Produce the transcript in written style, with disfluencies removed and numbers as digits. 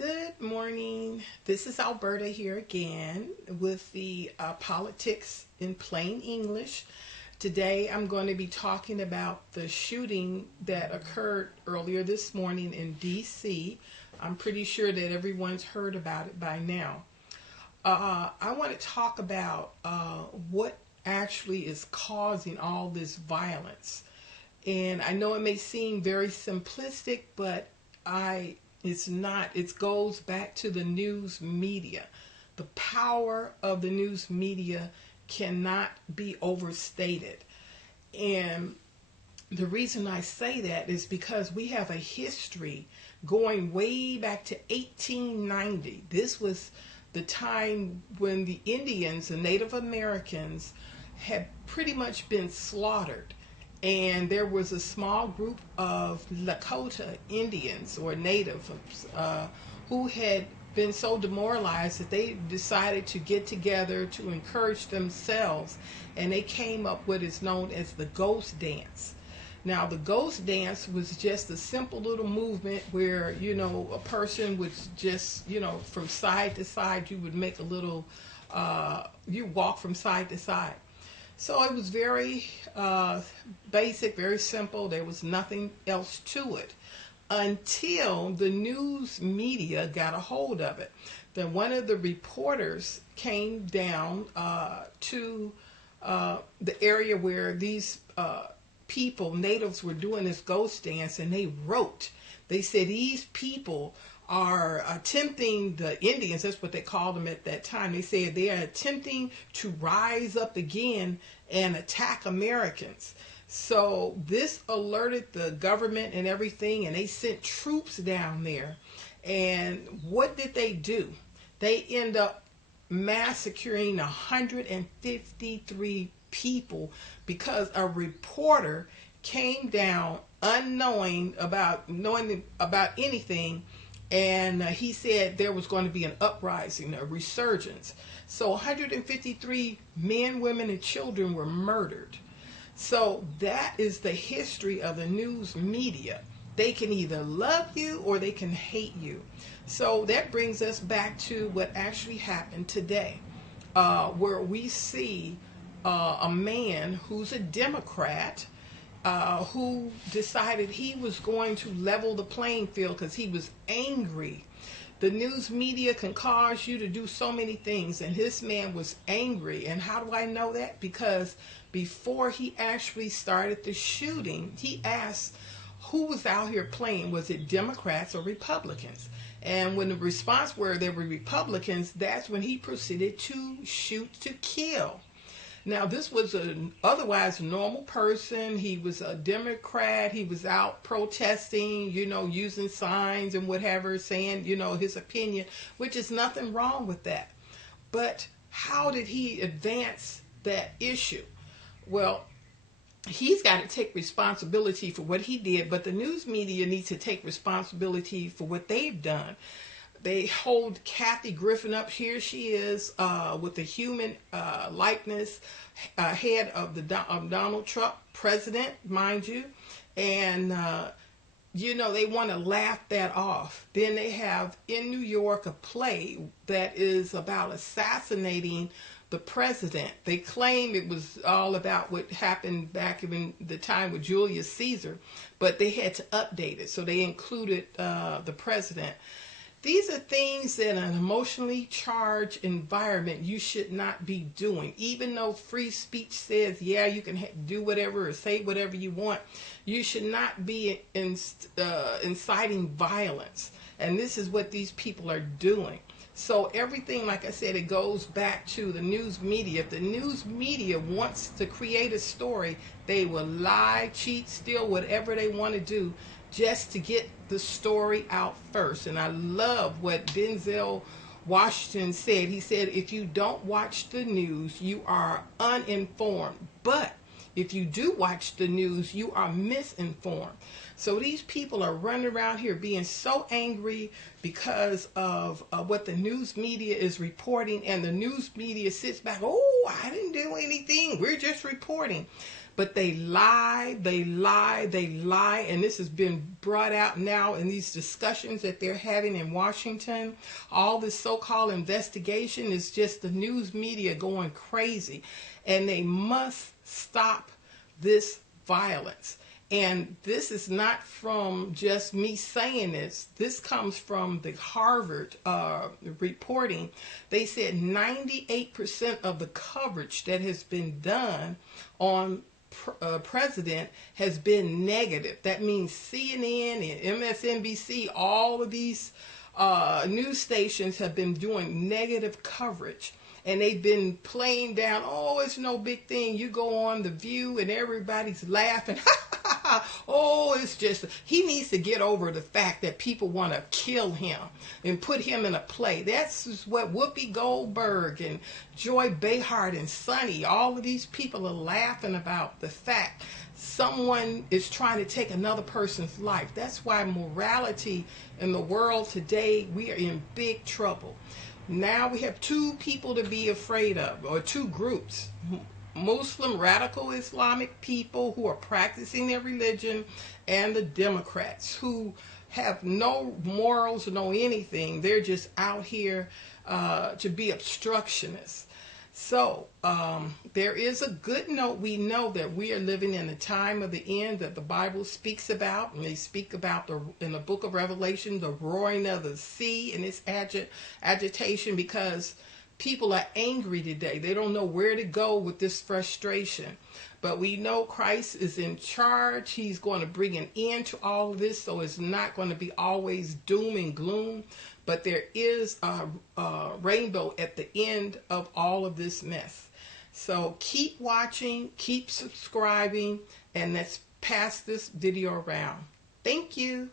Good morning. This is Alberta here again with the politics in plain English. Today I'm going to be talking about the shooting that occurred earlier this morning in D.C. I'm pretty sure that everyone's heard about it by now. I want to talk about what actually is causing all this violence. And I know it may seem very simplistic, but it's not. It goes back to the news media. The power of the news media cannot be overstated. And the reason I say that is because we have a history going way back to 1890. This was the time when the Indians, the Native Americans, had pretty much been slaughtered. And there was a small group of Lakota Indians or natives who had been so demoralized that they decided to get together to encourage themselves, and they came up with what is known as the ghost dance. Now, the ghost dance was just a simple little movement where, a person would just, from side to side, you would make a little, you walk from side to side. So it was very basic, very simple. There was nothing else to it until the news media got a hold of it. Then one of the reporters came down to the area where these people, natives, were doing this ghost dance, and they wrote. They said these people are attempting, the Indians, that's what they called them at that time, they said they are attempting to rise up again and attack Americans. So this alerted the government and everything, and they sent troops down there. And what did they do? They end up massacring 153 people because a reporter came down knowing about anything, and he said there was going to be an uprising, a resurgence. So 153 men, women, and children were murdered. So that is the history of the news media. They can either love you or they can hate you. So that brings us back to what actually happened today, where we see a man who's a Democrat who decided he was going to level the playing field because he was angry. The news media can cause you to do so many things, and this man was angry. And how do I know that? Because before he actually started the shooting, he asked who was out here playing. Was it Democrats or Republicans? And when the response were they were Republicans, that's when he proceeded to shoot to kill. Now, this was an otherwise normal person. He was a Democrat. He was out protesting, using signs and whatever, saying, his opinion, which is nothing wrong with that. But how did he advance that issue? Well, he's got to take responsibility for what he did, but the news media needs to take responsibility for what they've done. They hold Kathy Griffin up. Here she is with the human likeness, head of Donald Trump, president, mind you. And, they want to laugh that off. Then they have in New York a play that is about assassinating the president. They claim it was all about what happened back in the time with Julius Caesar, but they had to update it. So they included the president. These are things that in an emotionally charged environment you should not be doing. Even though free speech says, yeah, you can do whatever or say whatever you want, you should not be inciting violence. And this is what these people are doing. So everything, like I said, it goes back to the news media. If the news media wants to create a story, they will lie, cheat, steal, whatever they want to do just to get the story out first. And I love what Denzel Washington said. He said, if you don't watch the news, you are uninformed. But if you do watch the news, you are misinformed. So these people are running around here being so angry because of what the news media is reporting, and the news media sits back, oh, I didn't do anything, we're just reporting. But they lie, they lie, they lie, and this has been brought out now in these discussions that they're having in Washington. All this so-called investigation is just the news media going crazy, and they must stop this violence. And this is not from just me saying this. This comes from the Harvard reporting. They said 98% of the coverage that has been done on president has been negative. That means CNN and MSNBC, all of these news stations have been doing negative coverage. And they've been playing down, oh, it's no big thing. You go on The View and everybody's laughing. Oh, it's just, he needs to get over the fact that people want to kill him and put him in a play. That's just what Whoopi Goldberg and Joy Behar and Sonny, all of these people are laughing about the fact someone is trying to take another person's life. That's why morality in the world today, we are in big trouble. Now we have two people to be afraid of, or two groups. Muslim radical Islamic people who are practicing their religion, and the Democrats who have no morals, no anything. They're just out here to be obstructionists. So there is a good note. We know that we are living in the time of the end that the Bible speaks about, and they speak about in the book of Revelation, the roaring of the sea and its agitation, because people are angry today. They don't know where to go with this frustration. But we know Christ is in charge. He's going to bring an end to all of this, so it's not going to be always doom and gloom. But there is a rainbow at the end of all of this mess. So keep watching, keep subscribing, and let's pass this video around. Thank you.